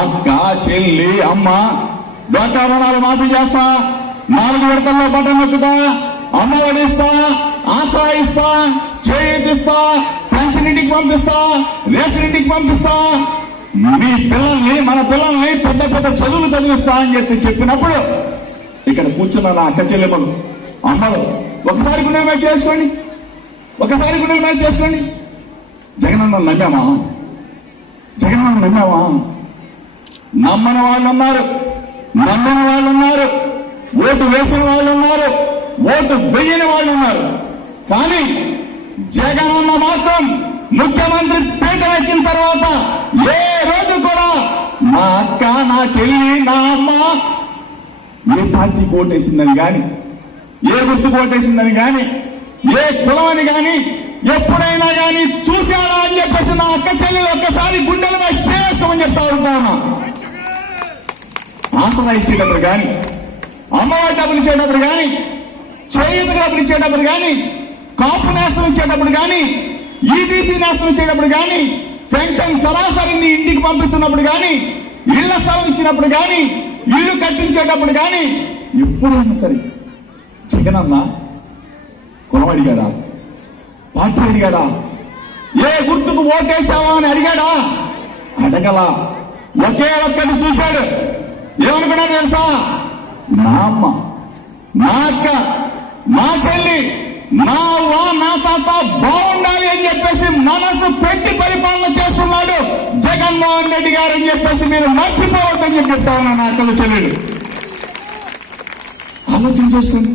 అక్క చెల్లి అమ్మ. డోకా రుణాలు మాఫీ చేస్తా. నాలుగు విడతల్లో బటన్ నొక్కుతా. అమ్మ వడిస్తా ఆసరా ఇస్తా చేయిస్తా పెన్షన్ ఇంటికి పంపిస్తా రేషన్ ఇంటికి పంపిస్తా. మీ పిల్లల్ని మన పిల్లల్ని పెద్ద పెద్ద చదువులు చదివిస్తా అని చెప్పి చెప్పినప్పుడు ఇక్కడ కూర్చున్న నా అక్క చెల్లెమ్మలు అమ్మలు ఒకసారి గుండెల మీద చేసుకోండి. ఒకసారి గుండెల మీద చేసుకోండి. జగనన్న నమ్మామా జగనన్న నమ్మామా నమ్మని వాళ్ళు ఉన్నారు నమ్మని వాళ్ళు ఉన్నారు ఓటు వేసిన వాళ్ళు ఉన్నారు ఓటు వెయ్యని వాళ్ళు ఉన్నారు కానీ జగనన్న మాత్రం ముఖ్యమంత్రి పీట ఎక్కిన తర్వాత ఏ రోజు కూడా మా అక్క నా చెల్లి నా అమ్మ ఏ పార్టీ కోటేసిందని గాని ఏ గుర్తు కోటేసిందని గాని ఏ కులం అని గాని ఎప్పుడైనా కాని చూశాడా అని చెప్పేసి నా అక్క చెల్లెలు ఒక్కసారి గుండెలు వచ్చే ఆసరా ఇచ్చేటప్పుడు కానీ అమ్మవారి డబ్బులు ఇచ్చేటప్పుడు కానీ చేయుత డబ్బులు ఇచ్చేటప్పుడు కానీ కాపు నేస్తం ఇచ్చేటప్పుడు కానీ ఈబీసీ నేస్తం ఇచ్చేటప్పుడు కానీ పెన్షన్ సరాసరిని ఇంటికి పంపిస్తున్నప్పుడు కానీ ఇళ్ళ స్థలం ఇచ్చినప్పుడు కానీ ఇల్లు కట్టించేటప్పుడు కానీ ఎప్పుడైనా సరే జగనన్న కులం అడిగాడా పార్టీ అడిగాడా ఏ గుర్తుకు ఓటేసావా అని అడిగాడా? అడగలా. ఒకే ఒక్కటి చూశాడు. ఏమనుకున్నా తెలుసా? నా అమ్మ నా అక్క నా చెల్లి నా వా నా తాత బాగుండాలి అని చెప్పేసి మనసు పెట్టి పరిపాలన చేస్తున్నాడు జగన్మోహన్ రెడ్డి గారు అని చెప్పేసి మీరు మర్చిపోవద్దని చెప్పి చెప్తా ఉన్నాను నా అక్కలు చెల్లెలు. ఆలోచన చేసుకోండి